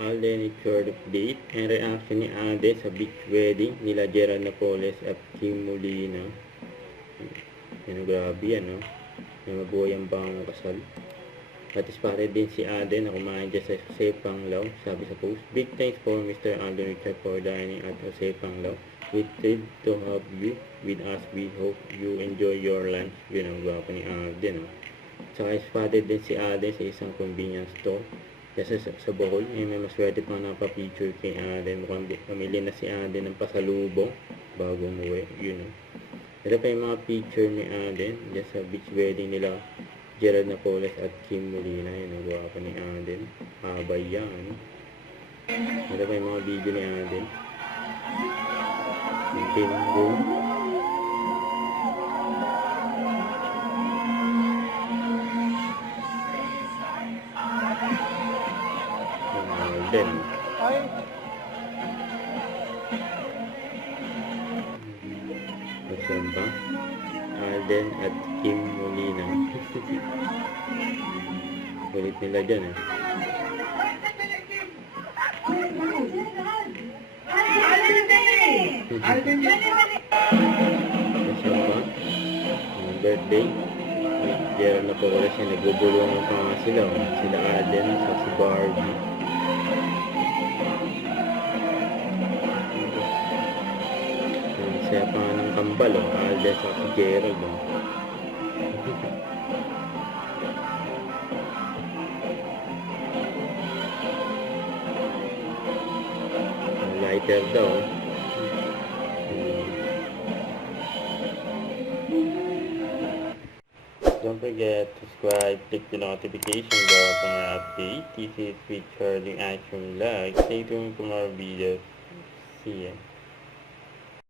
Alden third update and reaction ni Alden sa beach wedding nila Gerald Napoles at Kim Molina. Grabe yan, no? May mabuhay ang bang kasal. At spotted din si Alden na kumain dyan sa Jose Panglao. Sabi sa post, "Big thanks for Mr. Alden Richard for dining at Jose Panglao. We thrilled to have you with us. We hope you enjoy your lunch." Yun ang gwapo ni Alden, no? Saka spotted din si Alden sa isang convenience store. Kasi sa Bohol, may maswerte pang napapicture kay Alden. Mukhang pamili na si Alden ng pasalubong bago umuwi. Yun, no? Ito pa yung mga picture ni Alden dyan sa beach wedding nila Gerald Napoles at Kim Molina. Yun, ang gwapo ni Alden. Habay yan. Ito pa yung mga video ni Alden. Yung bingo. Alden. Masyan ba? Alden at Kim Molina. Kulit nila dyan, eh. Masyan ba? Ang birthday. Gerald Napoles yan. Nagbubulungan pa nga sila. Sila Alden sa si Barbie. Saya pa nga ng kambal, oh. Alden sa si Gerald, oh. Lighter daw, oh. Don't forget to subscribe, click the notification bell for more updates. This is featured in Action Like. Stay tuned for more videos. See ya.